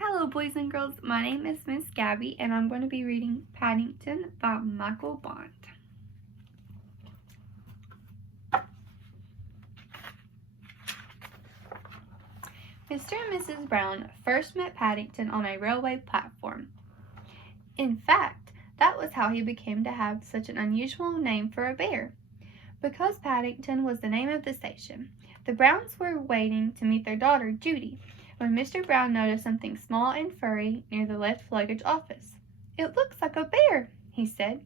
Hello boys and girls, my name is Miss Gabby and I'm going to be reading Paddington by Michael Bond. Mr. and Mrs. Brown first met Paddington on a railway platform. In fact, that was how he became to have such an unusual name for a bear. Because Paddington was the name of the station, the Browns were waiting to meet their daughter, Judy, when Mr. Brown noticed something small and furry near the left luggage office. "It looks like a bear," he said.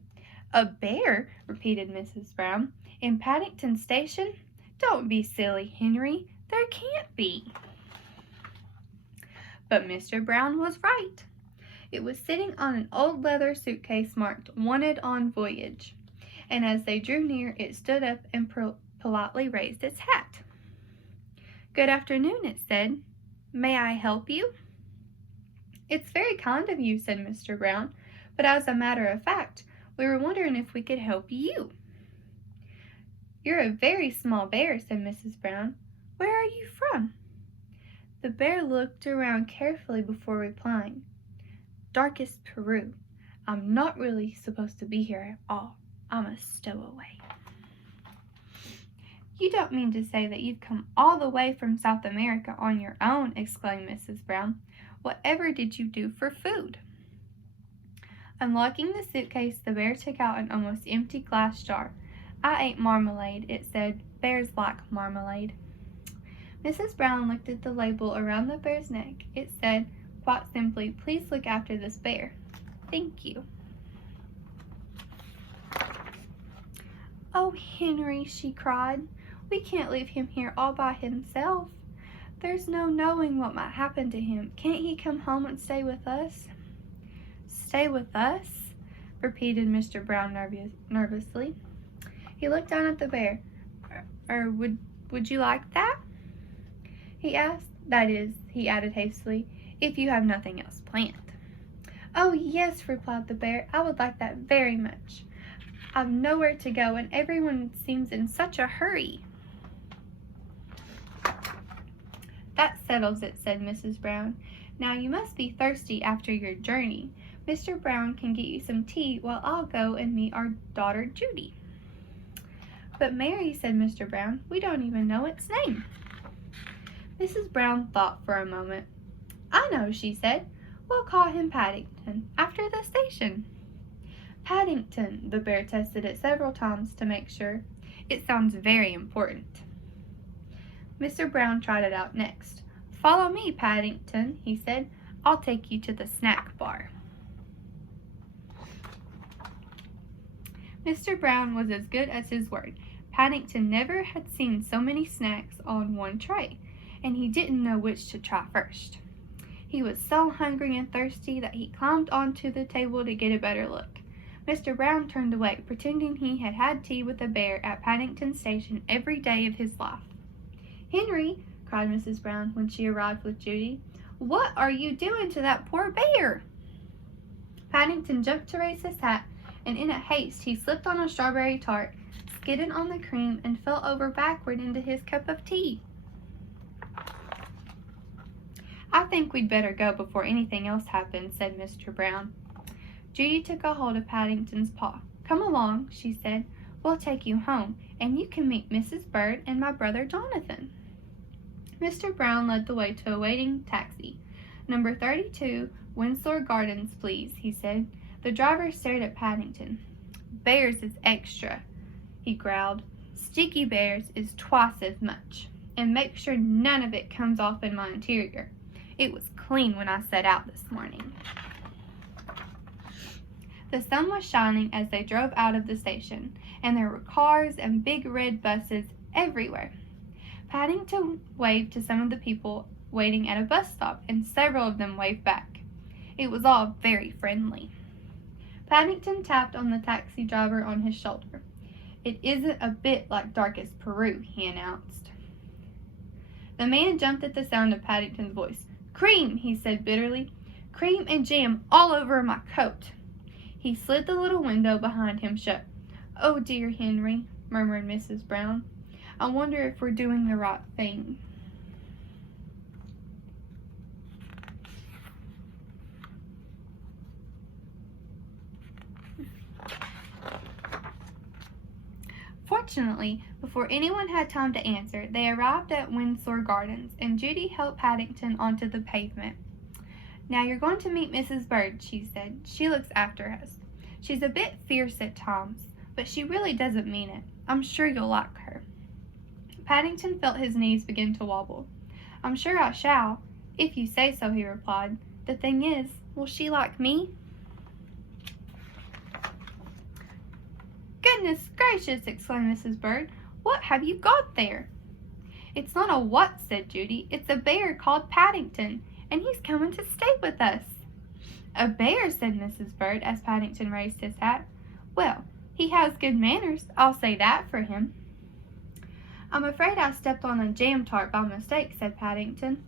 "A bear?" repeated Mrs. Brown. "In Paddington Station? Don't be silly, Henry. There can't be." But Mr. Brown was right. It was sitting on an old leather suitcase marked "Wanted on Voyage," and as they drew near, it stood up and politely raised its hat. "Good afternoon," it said. "May I help you?" "It's very kind of you," said Mr. Brown, "but as a matter of fact, we were wondering if we could help you." "You're a very small bear," said Mrs. Brown. "Where are you from?" The bear looked around carefully before replying. "Darkest Peru. I'm not really supposed to be here at all. I'm a stowaway." "You don't mean to say that you've come all the way from South America on your own," exclaimed Mrs. Brown. "Whatever did you do for food?" Unlocking the suitcase, the bear took out an almost empty glass jar. "I ate marmalade," it said. "Bears like marmalade." Mrs. Brown looked at the label around the bear's neck. It said, quite simply, "Please look after this bear. Thank you." "Oh, Henry," she cried. "We can't leave him here all by himself. There's no knowing what might happen to him. Can't he come home and stay with us?" "Stay with us?" repeated Mr. Brown nervously. He looked down at the bear. Would you like that?" he asked. "That is," he added hastily, "if you have nothing else planned." "Oh, yes," replied the bear. "I would like that very much. I've nowhere to go and everyone seems in such a hurry." "That settles it," said Mrs. Brown. "Now you must be thirsty after your journey. Mr. Brown can get you some tea while I'll go and meet our daughter Judy." "But Mary," said Mr. Brown, "we don't even know its name." Mrs. Brown thought for a moment. "I know," she said. "We'll call him Paddington, after the station." "Paddington," the bear tested it several times to make sure. "It sounds very important." Mr. Brown tried it out next. "Follow me, Paddington," he said. "I'll take you to the snack bar." Mr. Brown was as good as his word. Paddington never had seen so many snacks on one tray, and he didn't know which to try first. He was so hungry and thirsty that he climbed onto the table to get a better look. Mr. Brown turned away, pretending he had had tea with a bear at Paddington Station every day of his life. "Henry," cried Mrs. Brown when she arrived with Judy, "what are you doing to that poor bear?" Paddington jumped to raise his hat, and in a haste he slipped on a strawberry tart, skidded on the cream, and fell over backward into his cup of tea. "I think we'd better go before anything else happens," said Mr. Brown. Judy took a hold of Paddington's paw. "Come along," she said. "We'll take you home, and you can meet Mrs. Bird and my brother Jonathan." Mr. Brown led the way to a waiting taxi. "Number 32, Windsor Gardens, please," he said. The driver stared at Paddington. "Bears is extra," he growled. "Sticky bears is twice as much. And make sure none of it comes off in my interior. It was clean when I set out this morning." The sun was shining as they drove out of the station, and there were cars and big red buses everywhere. Paddington waved to some of the people waiting at a bus stop, and several of them waved back. It was all very friendly. Paddington tapped on the taxi driver on his shoulder. "It isn't a bit like Darkest Peru," he announced. The man jumped at the sound of Paddington's voice. "Cream," he said bitterly. "Cream and jam all over my coat." He slid the little window behind him shut. "Oh dear, Henry," murmured Mrs. Brown. "I wonder if we're doing the right thing." Fortunately, before anyone had time to answer, they arrived at Windsor Gardens, and Judy helped Paddington onto the pavement. "Now you're going to meet Mrs. Bird," she said. "She looks after us. She's a bit fierce at times, but she really doesn't mean it. I'm sure you'll like her." Paddington felt his knees begin to wobble. "I'm sure I shall, if you say so," he replied. "The thing is, will she like me?" "Goodness gracious!" exclaimed Mrs. Bird. "What have you got there?" "It's not a what," said Judy. "It's a bear called Paddington, and he's coming to stay with us." "A bear," said Mrs. Bird, as Paddington raised his hat. "Well, he has good manners, I'll say that for him." "I'm afraid I stepped on a jam tart by mistake," said Paddington.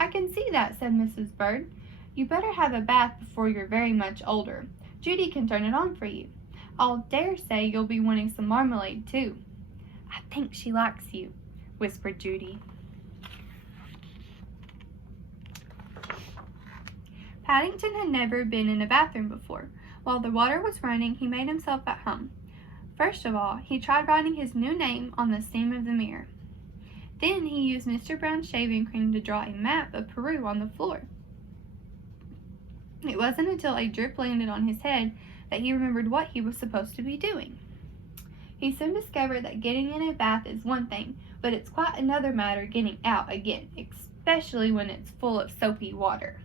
"I can see that," said Mrs. Bird. "You better have a bath before you're very much older. Judy can turn it on for you. I'll dare say you'll be wanting some marmalade, too." "I think she likes you," whispered Judy. Paddington had never been in a bathroom before. While the water was running, he made himself at home. First of all, he tried writing his new name on the stem of the mirror. Then he used Mr. Brown's shaving cream to draw a map of Peru on the floor. It wasn't until a drip landed on his head that he remembered what he was supposed to be doing. He soon discovered that getting in a bath is one thing, but it's quite another matter getting out again, especially when it's full of soapy water.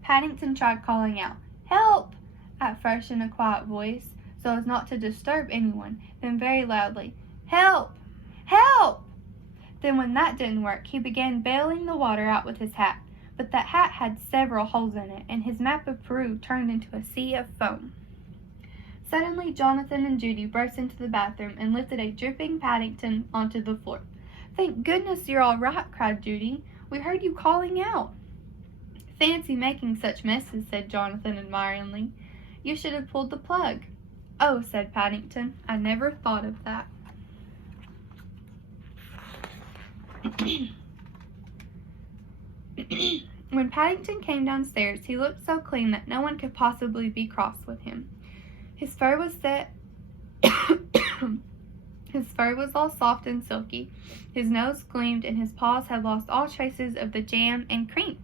Paddington tried calling out, "Help!" at first in a quiet voice, so as not to disturb anyone, then very loudly, "Help! Help!" Then when that didn't work, he began bailing the water out with his hat, but that hat had several holes in it, and his map of Peru turned into a sea of foam. Suddenly, Jonathan and Judy burst into the bathroom and lifted a dripping Paddington onto the floor. "Thank goodness you're all right," cried Judy. "We heard you calling out." "Fancy making such messes," said Jonathan admiringly. "You should have pulled the plug." "Oh," said Paddington, "I never thought of that." When Paddington came downstairs, he looked so clean that no one could possibly be cross with him. His fur was His fur was all soft and silky, his nose gleamed, and his paws had lost all traces of the jam and cream.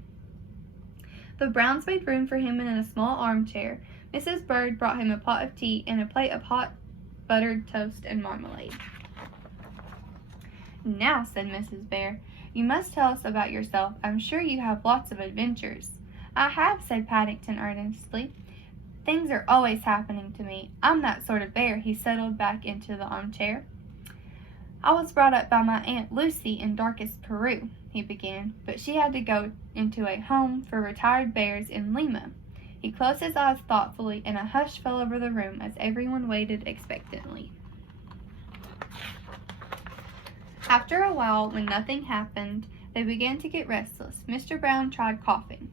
The Browns made room for him in a small armchair. Mrs. Bird brought him a pot of tea and a plate of hot buttered toast and marmalade. "Now," said Mrs. Bear, "you must tell us about yourself. I'm sure you have lots of adventures." "I have," said Paddington earnestly. "Things are always happening to me. I'm that sort of bear." He settled back into the armchair. "I was brought up by my Aunt Lucy in darkest Peru," he began, "but she had to go into a home for retired bears in Lima." He closed his eyes thoughtfully, and a hush fell over the room as everyone waited expectantly. After a while, when nothing happened, they began to get restless. Mr. Brown tried coughing.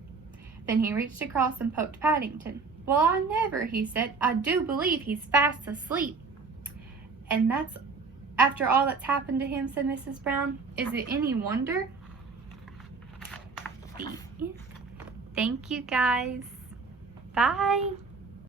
Then he reached across and poked Paddington. "Well, I never," he said. "I do believe he's fast asleep." "And that's after all that's happened to him," said Mrs. Brown. "Is it any wonder?" Thank you, guys. Bye.